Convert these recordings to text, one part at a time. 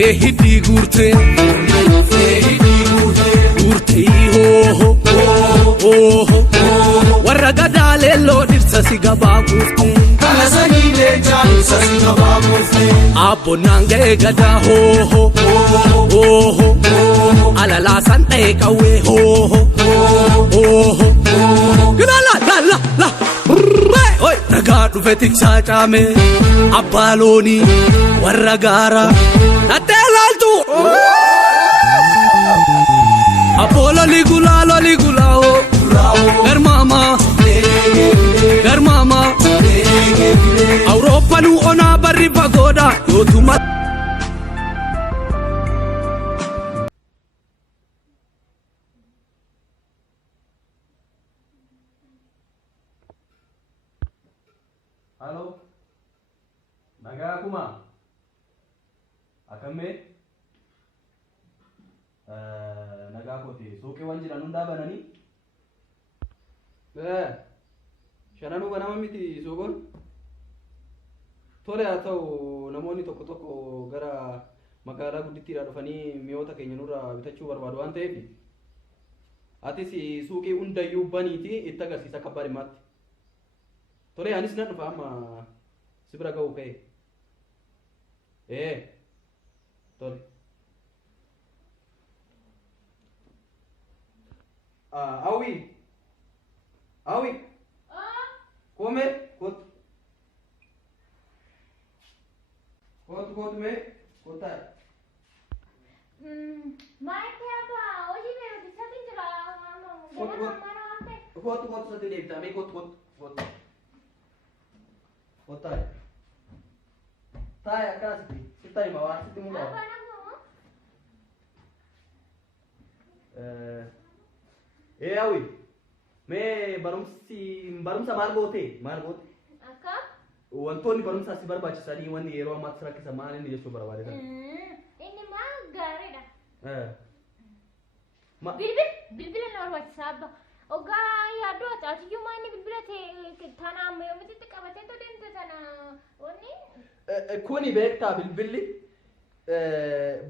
hiddi guurte guurte warra gadaa leelloo dhirsa si gabaa guurte kana sanii leencaa dhirsa si gabaa guurte abbonnaan ga'ee gadaa alalaasan ta'e qawwee ragaa dhufe tiksaa caame abbaa loonii warra gaara dhattee laaltu abboo loli gulaa garmaama awurooppanuu onaa barri fagooda yootuma Halo, nagaa kuma akkamii nagaa kooti suuqiiwwan jiran hundaa bananii shananuu banama miti suuqoon tole haa ta'u namoonni tokko tokko gara magaalaa guddittiidhaa dhufanii mi'oota keenya nurraa bitachuu barbaadu waan ta'eef atis suuqii hundayyuu baniiti itti agarsiisa akka baadhimmaatti. Tole anis nan dhufa amma si bira ga'uu ka'e. Tole. Awi. Kome kot. Kot me kota. Maite apa? Oji me bisa tinjau mama. Kot satu dia kita. Me kot. Kota ya. Taya kasih. Kita di bawah situ mulu. Apa nama? Awi. Me barumsa maal goote? Akka? Wantoonni barumsaa si barbaachisanii wanni yeroo ammaa sirra keessa maal inni jechuu barbaade kan? Inni maal gaariidha. Bilbila na barbaachisaa abba. Ogaa yaaduu atiyyuu maanni bilbila tanaa yoomititti qabatee deemte tana wanni? Kuni beektaa bilbilli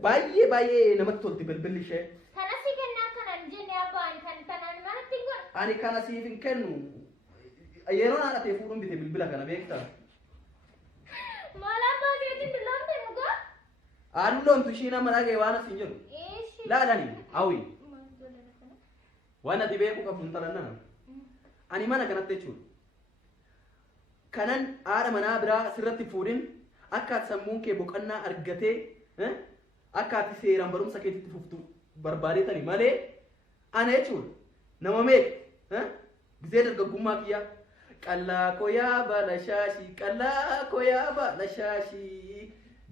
baay'ee namatti tolti bilbilli ishee. Kana si kennaa kanan jenne abbaan kan tanaan manatti hin godhu. Ani kana siif hin kennu yeroo naan atee fuudhuun bite bilbila kana beektaa. Maal abbaa keetiin dulloomte mugaa? Adulloomtu ishii nama dhagee waan as hin jedhu. Laalani awi. Waan ati beekuu qabdu hin talanna. Ani mana kanatti jechuudha. Kanan haadha manaa biraa sirratti fuudhin akka ati sammuun kee boqonnaa argatee akka ati seeraan barumsa keetitti fuftu barbaadeetani malee ana jechuudha. Nama meeqa gisee dargaggummaa kiyyaa qallaa koyaa baala shaashii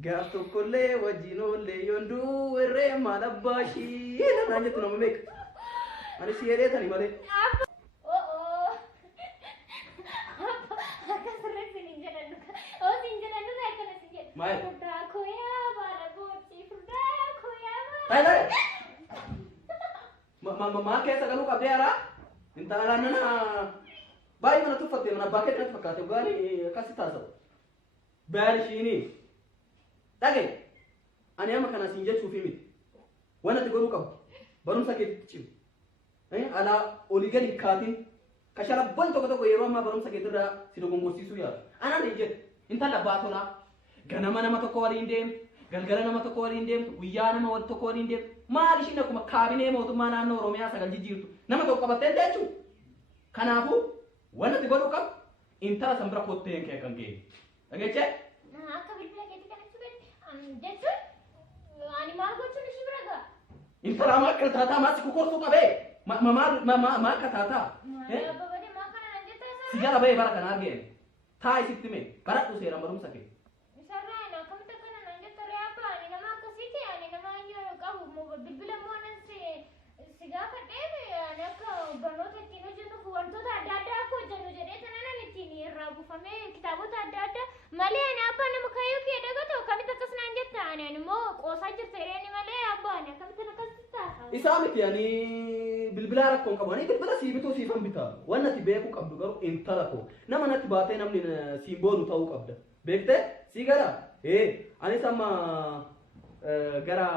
gaaf tokkollee wajjin oollee yoonduu irree maal abbaashii naan jettu nama meeqa. Ani si jedheetani malee. Maal? Maal keessa galuu qabdee haraa? Intaalaan nana baay'ee mana tuffatte mana abbaa keetti natti fakkaate gaanii akkasii taasisa. Baay'ee ishiinii. Dhagee ani amma kana siin jechuufi miti. Waan ati godhuu qabu barumsa keetitti cimu. Alaa olii gadi kaatiin kasharabban tokko yeroo ammaa barumsa keetirraa si dogongorsiisuu yaadu. Anaan hin jedhu intala baatolaa ganama nama tokko waliin deemtu galgala nama tokko waliin deemtu guyyaa nama tokko waliin deemtu maal ishiin akkuma kaabinee mootummaa naannoo Oromiyaa sagal jijjiirtu nama tokko qabattee jechuudha. Kanaafuu waan ati godhuu qabu intala san bira kotteen kee kan ga'e. Dhageechee? Akka bilbila keetii kanatti jechuun ani maal gochuun ishii bira ga'a? Intala amma akka taataa maasi kukorsuu qabee maal akka taataa? Sigara bahee bara kana argeen taa isitti mee baradhu seeraan barumsa kee. Sarraan akkamitti akkana naan jetta re'aabba ani nama akkasiiti ani nama qabu bilbila immoo anan si gaafadhee ani akka barnoota ittiin hojjennuuf wantoota adda addaa akka hojjennu jedhee tanan ittiin irraa buufamee kitaabota adda addaa malee ani abbaan nama kayyuu kee dhagatu akkamitti akkas naan jetta ani immoo qoosaa jirta reeni malee abbaan akkamitti akkasitti taasa. Isaa miti ani bilbila rakkoon qabu ani bilbila sii bituu siifan bitaa waan ati beekuu qabdu garuu intala koo nama natti baatee namni siin boonu ta'uu qabda beektee sii gala anis amma gara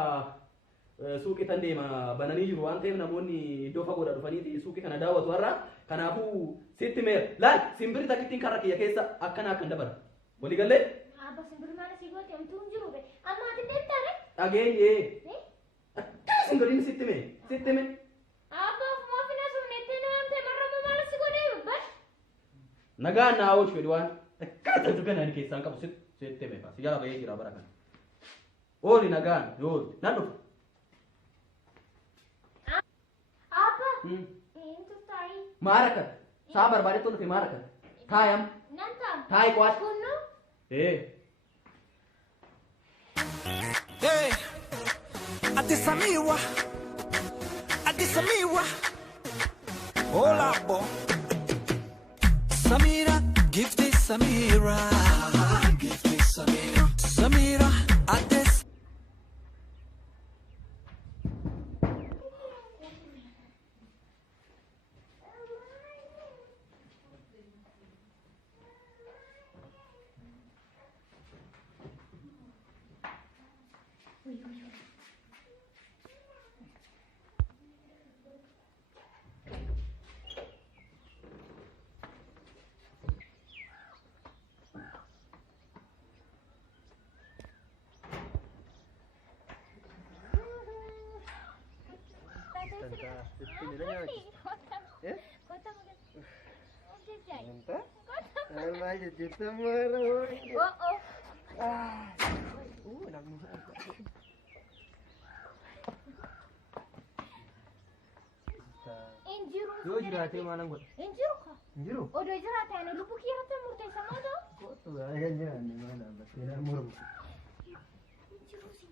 suuqii tan deema bananii jiru waan ta'eef namoonni iddoo fagoodhaa dhufaniiti suuqii kana daawwatu har'a kanaafuu sitti meera laal simbirri takkittiin karra kiyya keessa akkana akkan dabara walii gallee Abba simbirri maala si goote omtuu hin jiru be. Amma ati deemtaare? dhageenyee akka simbirriin sitti mee Abba ofuma fina sumnettee naamte marrammoo maala si godhee bubban? nagaan naa oolchu fedhi waan akkana tantu kana ani keessaan qabu sitti mee si jala bahee jira bara kana ooli nagaan yoo nan dhufa Abba. Intu ta'i. maara kan saa barbaadettu dhufe maara kan taayam Nanta. taayi qo'aat Kunno. Hey, Adisamiwa, Adisamiwa. Hola, bo. Samira, give this Samira. Give this Samira. Samira, Adis. yoo jiraatee maalan godha Injiru ka. jiru Odo jiraate ani lubbuu kiyya irratti murteessamaa ta'u. kan jiraanne maala bakkee mormu Injiru si.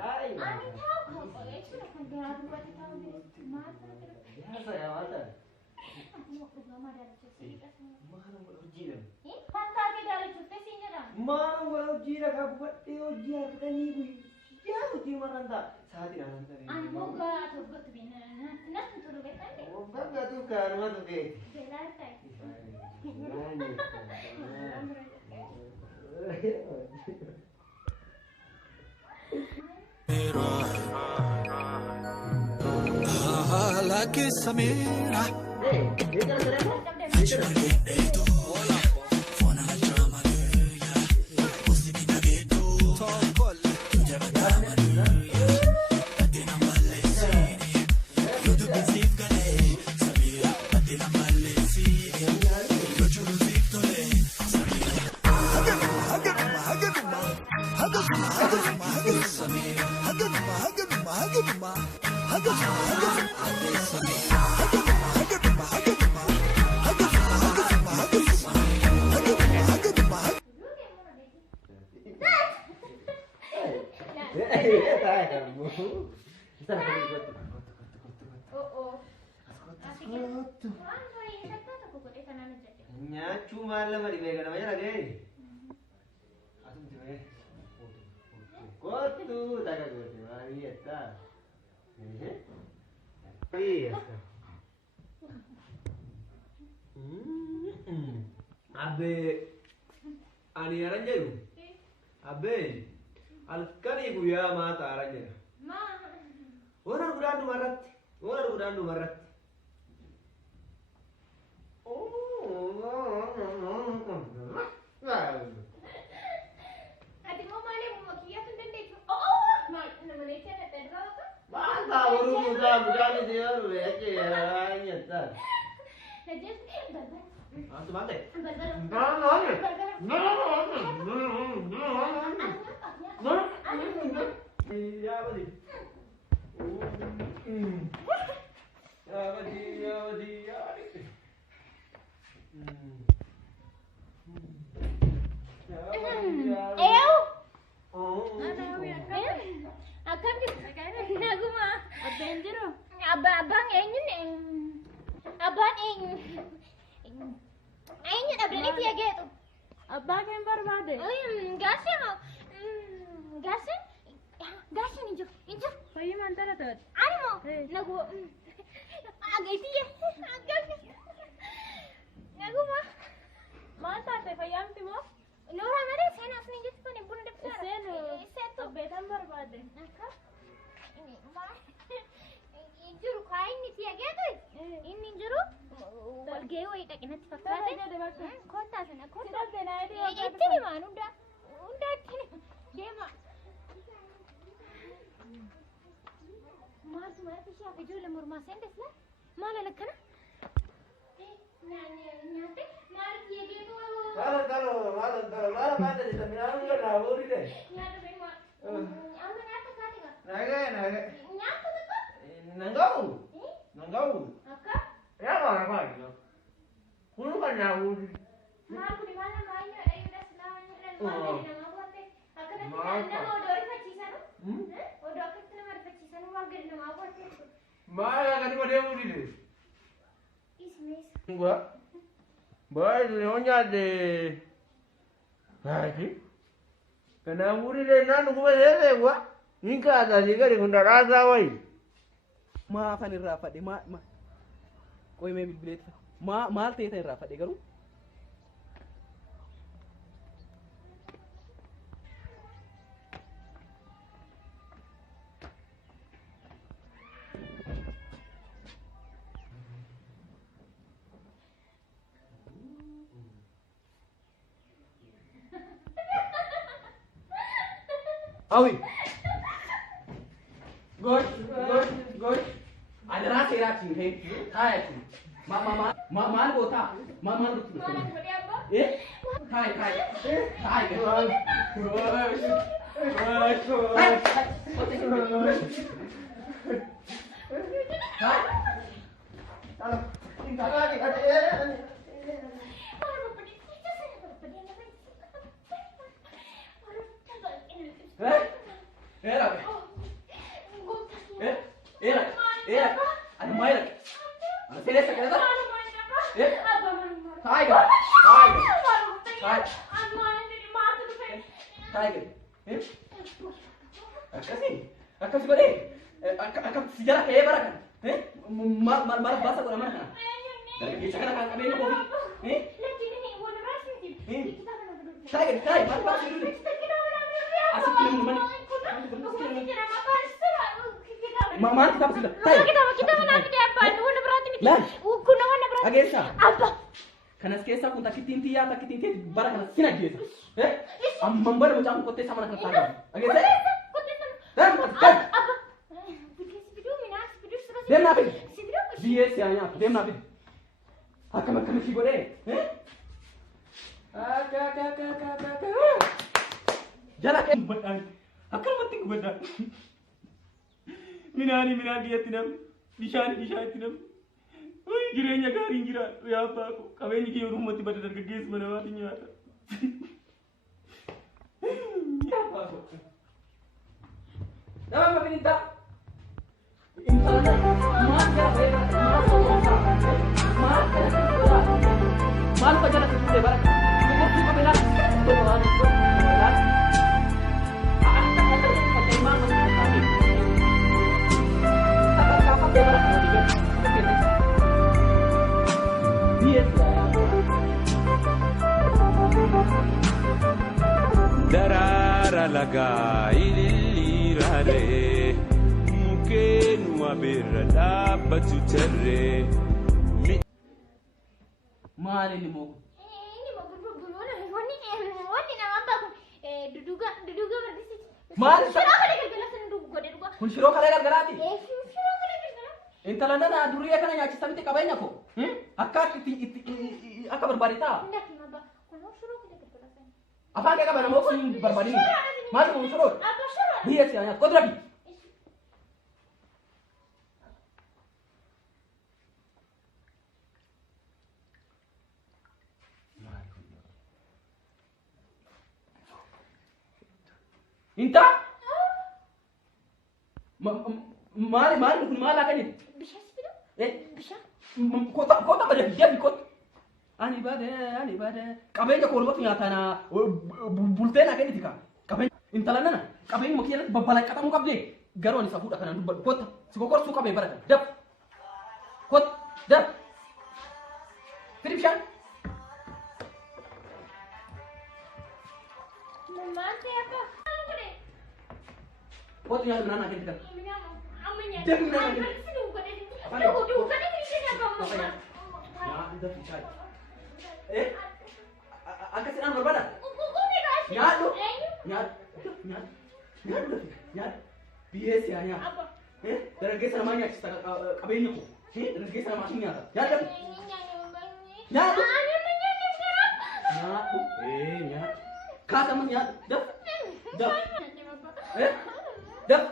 Hai. Ani tahu kau. Itu kan dia buat tahu ni. Mata terus. biasa ya mata Mau ke mama dari cerita semua. maalan godha hojiidha Pantai ke dari cerita sini dah. maalan godha hojiidha kabubattee hojii argatanii guyyaa hojii maranta sa'aatii dhaan ta'e Ani mau ke tu buat tu bina. Nanti tu lebih tadi. Bangga tuh kan mata be Benar tak? Like Samira. Nyaachuu maal lama dhibee kana mayyara ga'e? Asumti mee? Kottu taga goote maalii jettaa? Abbee ani aran jedhu abbee halkanii guyyaa maata aran jedha. Waan argudhaan dhumarratti. Ati mau malam mau kia tu dan dia. Oh, nama Malaysia ada terbawa kan? Manta baru bukan dia baru ya hanya tak. Najis barbar. Antu mate. Barbar. Ya badi. Ya badi. Ew. Akan kita aku mah. Benjero. Abang engin. Abang engin. Engin abang ni tiga tu. Abang yang berbeda. Gasnya mau. Gasnya injo. Pagi mantar atau? Ani mau. Nagu. Agak dia. Agak. Nagu mah. Mantar teh pagi am timo. Nora mana sen asli gitu kan ibu udah besar. Sen betan barbaade. Ini mah injuru kain nih tiga tuh. Ini injuru walge wo ita kena fakate. Kota sana kota. Tidak dena itu. Itu nih mah udah ini dia mah. Mas siapa jual murma sendes lah. Malah lekana. Nyate mar dia tuh. Kalau pada di seminar enggak naburi deh. Nyate memang. Amma nyate kali nggak? Naga. Nyate tuh kok? Nanggau. Aka? Ya apa gitu. Kulo kan naburi. Aku di mana mainnya? Udah selama dan mana di nama aku teh. Aku nanti nama udah orang pacisan. Udah aku tuh nama pacisan warga di nama aku teh. Malah kan dia naburi deh. Ismis. Gua. Boy, nyonya deh. Haji. Kena muri deh nanu gua deh gua. Ingka ada juga di Honda Raza woi. Ma fani rafa de ma koy me bilet ma te te rafa de garu Awi. Gosh. Ada rasa raksi he. Hai tu. Ma bota. Ma lu tu. Mana coba dia apa? Hai. Hai. Kalau tinggal lagi ada Baru pergi kita sana baru pergi apa? Baru coba ini. Era. Ada main lagi. Ada serius kan? Tiger. Akan sih boleh. Akan sejarah kayak barang kan? Mar bahasa kau mana? Dari sekarang akan ini kopi. Tiger, mar dulu. Asik film mana? Mama kita sudah. Kita mana kita apa? Udah berarti nih. Lah. Kuna mana berarti? Agesa. Apa? Karena skesa pun tak kitinti barang kana sina gesa. Membar macam kote sama nak tanda. Agesa. Apa? Video mina, video sudah. Dem nabi. Video. BS ya nya, dem nabi. Akam si boleh. Jala kan badan. Akan mati badan. Minani dia tinam. Dishani tinam. Oi, girenya garing gira. Ya apa aku? Kawin ki rumah tiba-tiba tergeges mana matinya. Apa aku? Dapat apa minta? Insalahnya, maaf ya, maaf aja nak sudah barang. Cukup juga benar. Benar. Pakai mana tadi? Apa benar kalau dia? Dia Darara laga ilirare mukenu abirra dabbatu terre Mari ni mo. Ini mau berbulu ini nama apa? Duduga berarti. Mari. Siapa dia jelasan duduga. Kun shiro kale garati. Siapa dia jelasan? Intalana na duriya kana nyachi samite kabainya ko. Akka akka barbarita. Tidak kenapa? Kalau suruh kita jelasan. Apa kayak kabana mo kun barbari. Mari mo shiro. Apa suruh? Dia sih anya kodrabi. Inta? Mari kun mala kan ni. Bisa sih itu? Bisa. Kota pada dia di kota. Ani bade. Kabenya ko rubat nyata na bultena kan tika. Kabenya intalana na. Kabenya mo kiyan babalay kata mo kable. Garo ni sabuda kana dubal kota. Sikokor suka be baraka. Dap. Dap. Philip Shan. Mante apa? Kau tinggal mana kita kan? Amanya. Jangan minum. Duh, kan ini sini apa? Ya, itu bisa. Angkat sini berbeda. Udah kasih. Nyat lu. Nyat. Biasa ya nyat. Apa? Dari geser namanya kita kabinnya kok. Dari geser masuknya. Nyat. Nyat. Nyat. Nyat. Kau sama nyat. Dah. Dah.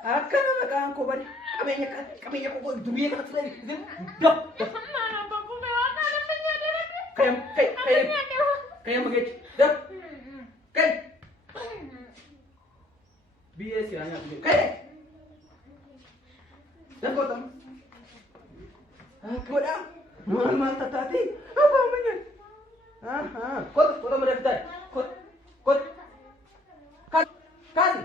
Akan nak kau bari. Kabinnya kok dunia kan sendiri. Dah. Kayak begitu. Dah. Kayak. Biasa ya nyat. Kayak. Dan kau tahu? Kau dah. Mal tadi. Apa namanya? Kau tahu mereka tadi? Kau. Kan.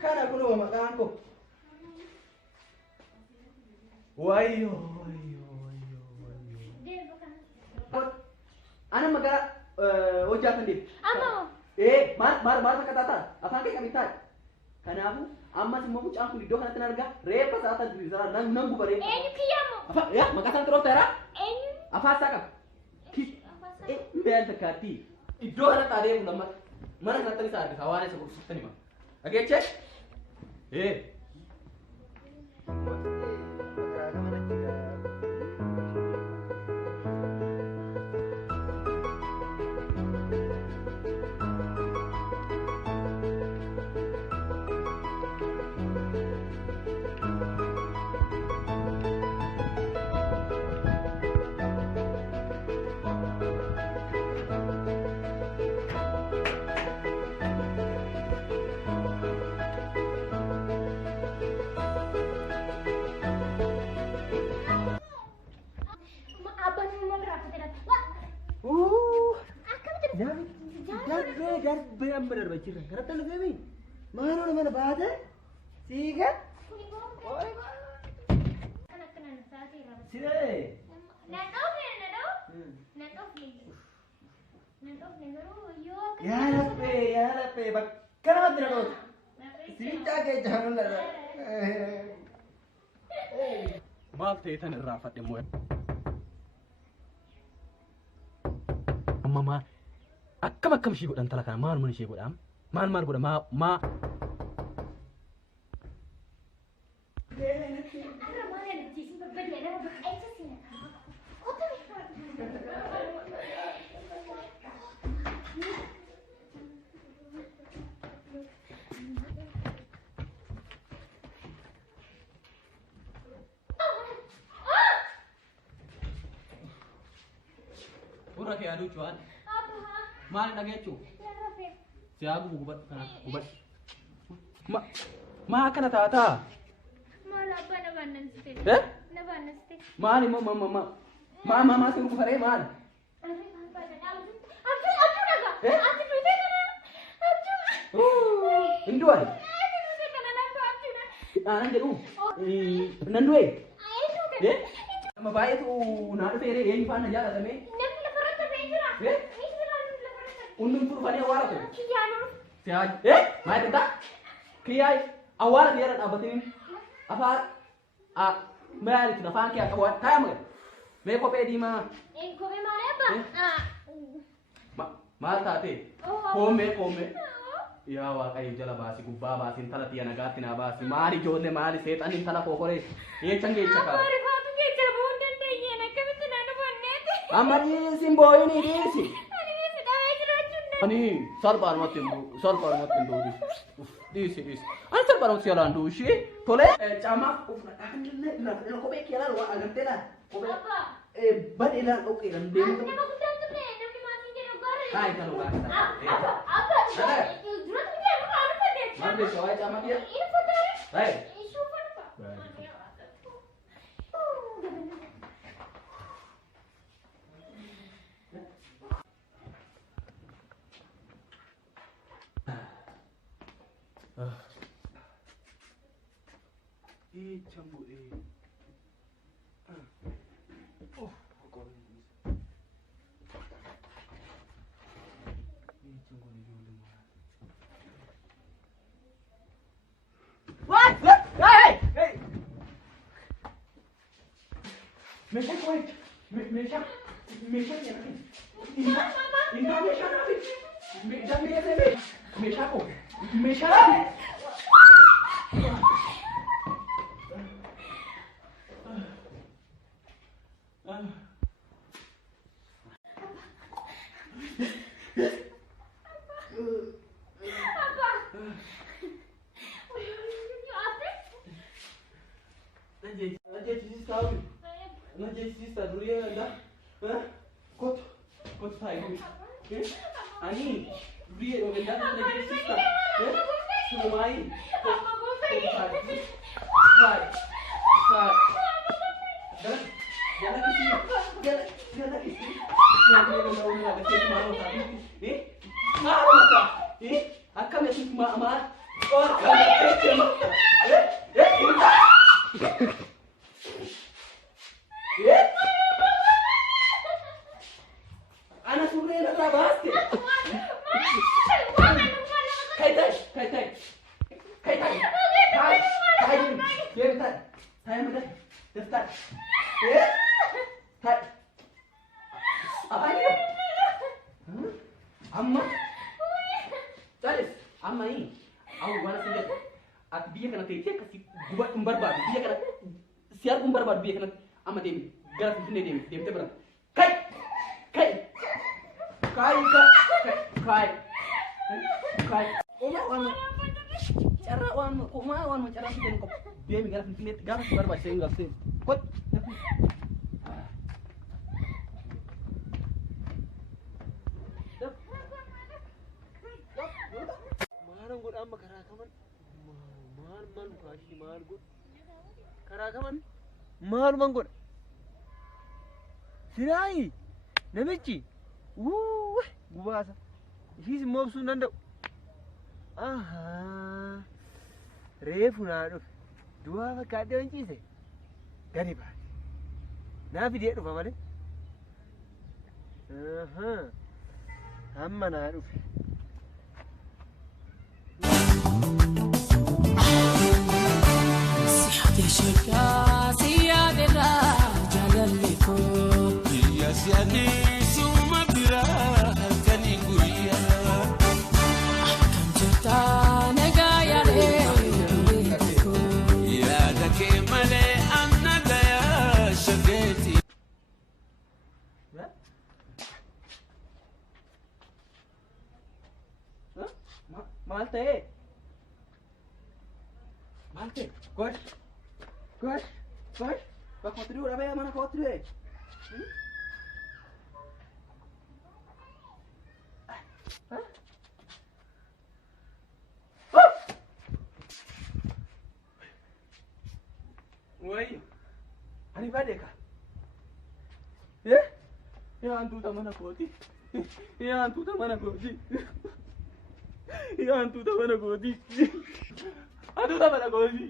Kan aku lu makan aku. Wayo. Ana magara hojjaa kan deemu. Amma. Maal fakkaataa? Afaan kee qabitaa? Kanaafuu ammas immoo mucaan kun iddoo kanatti argaa reeffa sa'aataa jiru nan gubaree. Eenyu kiyyaamo? Maqaa isaan xiroofta jira? Eenyu? Afaan isaa qaba. Mbeen fakkaatti. Iddoo kanatti adeemu lamma mana kanatti isa argisa waan isa gurgurtan hima. Dhageechee? Abang mau berapa tidak? Wah, Darbe yang benar bacir. Karena tahu kami. Mana bahasa? Siga? Kena saat ini. Sini. Nantok ni. Yo. Ya lape. Bakar mati na dos. Sita ke jangan lah. Maal ta'e tan irraa fadhe moo. Amma akkam ishee godhan tala kana maal ishee godham? Maal godha maa Pura kaya aduh cuan. Apa? Maal dhageechu. Siyagu gubat kana gubat. Maa kana taata. Malah apa nabanan sih? Nabanan sih. Maali ma sing kufare maal. Hindu ay. Aan jedhu. Nan du'e. Nama baay'ee tu naa dhufeere eenyu faana jaalatame. Hundumtuu dhufanii awwaala ture. Siyaa maal jettaa? Kiyyaay awwaala biyyaarra dhaabbatanii afaan maalitti afaan kee akka waan kaaya magal. Mee kophee diimaa. Kophee maal abba? Maal taate? Koomee. Yaa Waaqayyo jala baasi gubbaa baasi intala tiyya nagaatti naa baasi maali ijoollee maali seexan intala kookoree eechan geecha kaa. Amma dhiisin booyinii dhiisi. Ani salphaadhumatti hin duudi. Dhiisi. Ani salphaadhumatti yalaan duushii. Tolee. Caamaa kophee kee laala waa agartee laala. Kophee badee laala dhoqqee kan deemu. Hai kan ugaa. Maal beektaa waa'ee caamaa kiyya? Hai. Cambu Meeshaa koo meeshaa intaa meeshaa naafi meeshaa koo meeshaa Najesister dulu ya anda, kot saya ani dulu ya anda najesister, semai, jalan ke sini, jalan ke sini, akan masuk mama, Anak sudah nak bahas ke? Kaitan. Dia betul. Saya betul. Daftar. Hai. Apa ni? Amma. Taris. Amma ini. Aku mana sendiri. At dia kena tercek kasi buat kembar baru. Dia kena siar kembar baru dia kena amma dem. Garas sini dem terberat. Kai. Cara wan cara bikin kok dia garas sini garas baru saya enggak sih. Kot. Maran god amma karakaman man kashi mar god karakaman mar man god sirai namichi gubasa ishis mobsu nanda aha refu na do duwa fa ka da wanki sai gani ba na fi da dufa mare aha amma na dufa Malte, gosh, bak motor apa ya mana kau tu? Woi, hari pada kah? Ya antu tak mana koti? Ya antu tak mana koti? Aduh tak mana kodi.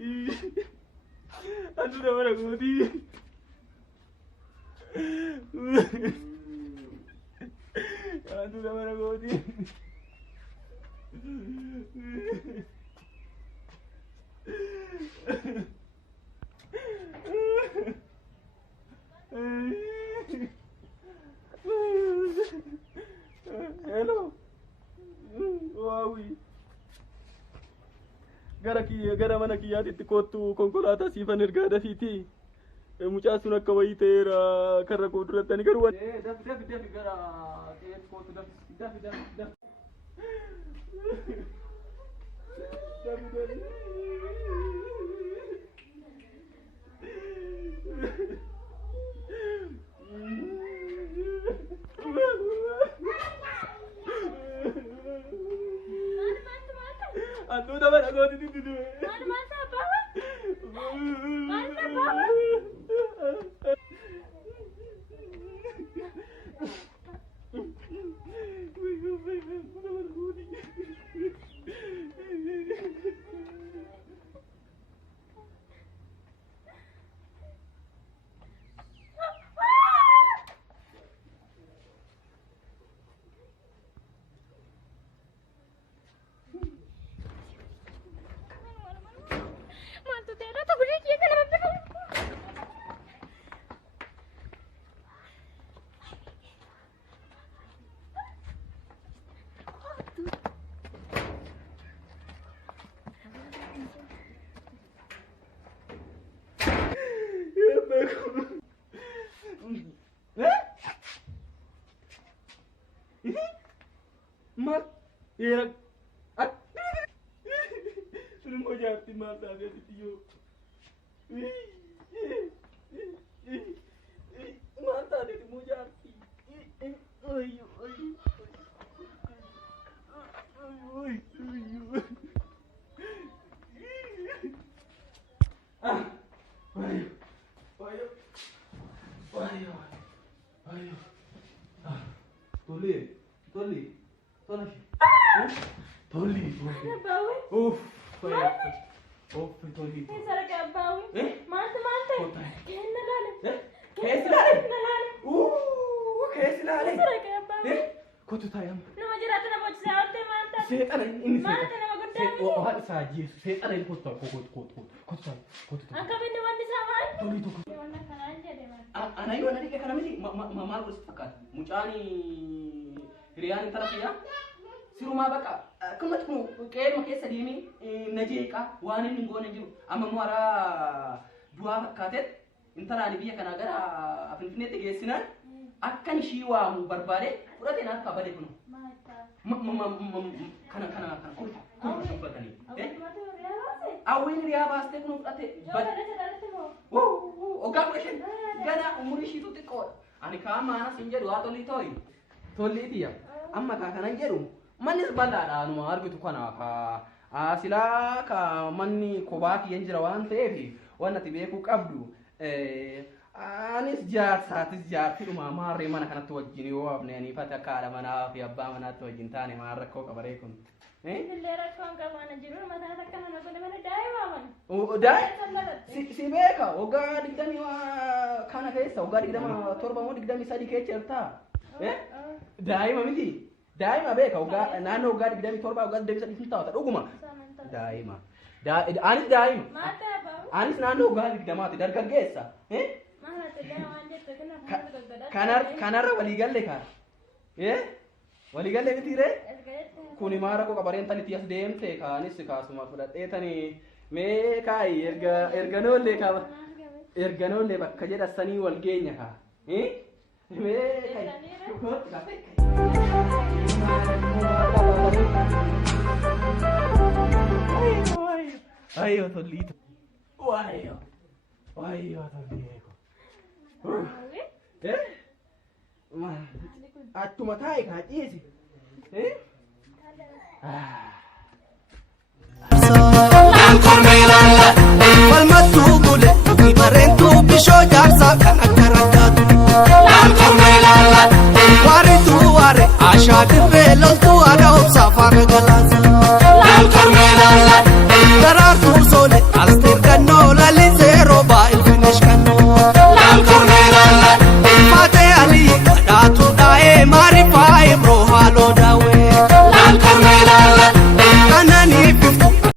Hello. Wawi. Gara mana kiyyaatitti kottu konkolaataa siifan ergaa dafiiti. Mucaa sun akka wayii ta'eera karra koo duratti ani garuu dafi gara ta'eetti kottu dafi. Aduh, dah mana kau tidur tu? Mana apa? Mantu tera tak boleh kian kalau Dhiira. Ilmoo jaartii maal taateetti yoo. Maal taateetti immoo jaartii. Kotu tayam. Nama jiraatu nama hojjetaa oolte maal taate? Seexana inni Maal nama guddaa? waan isaa jeesu seexana inni kotu tayam. Akkamitti wanti isaa maal? Tolii tokko. Wanna kanaan jedhe maal? Ana yoo nadi kana miti maal godhatu fakkaata. Mucaani hiriyaan intala fiyyaa sirumaa baqa akkumatti kun qeeruma keessa deemee na jeeqaa waan inni hin goone jiru amma immoo haraa du'aa fakkaateet intalaan biyya kanaa gara Finfinneetti geessinaan akkan ishii waamu barbaade fudhateen akka bade kun kana kun fudhatanii awwiin hiriyaa baastee kun fudhate ogaa fudhashen gana umurii ishiitu xiqqoodha ani kaa maanas hin jedhu haa tolii tolliitiyya amma kaa kanan jedhu mannis bal'aadha anuma argitu kana ka silaa ka manni kophaa kiyyan jira waan ta'eef waan ati beekuu qabdu anis jaarsaatis jaartidhuma maarree mana kanatti wajjin yoo hafne ani fata akka haadha manaa fi abbaa manaatti wajjin taane maal rakkoo qabaree kun. Illee rakkoon qabaana jiru mataa takka nama godhe mana daa'ima man. Si beeka waggaa 20 kana keessa waggaa 27 moo 23 keessa jirta. Daa'ima miti. Daa'ima beeka waggaa naannoo waggaa 27 waggaa 23 hin taa'ata dhuguma. Daa'ima. Anis daa'ima. Maal ta'e baa'u? Anis naannoo waggaa 20 dargaggeessa. Maal ta'e waan jettu kana kanarra waliigalle kaa. Waliigalle miti ree? Kuni maara koo qabareen talitti as deemte kaanis kaasuma fudhadheetanii mee kaayi erganoollee bakka jedhasanii wal geenya kaa. Mee ayo tolito. Wayo tolito. Attuma taa'e kaa ciisi. falmattuu bule barreentuu bishoo jaarsaa kan akka rakkaatu waarituu waare ashaa dirree loltuu aadaa obsaa faara galaasa.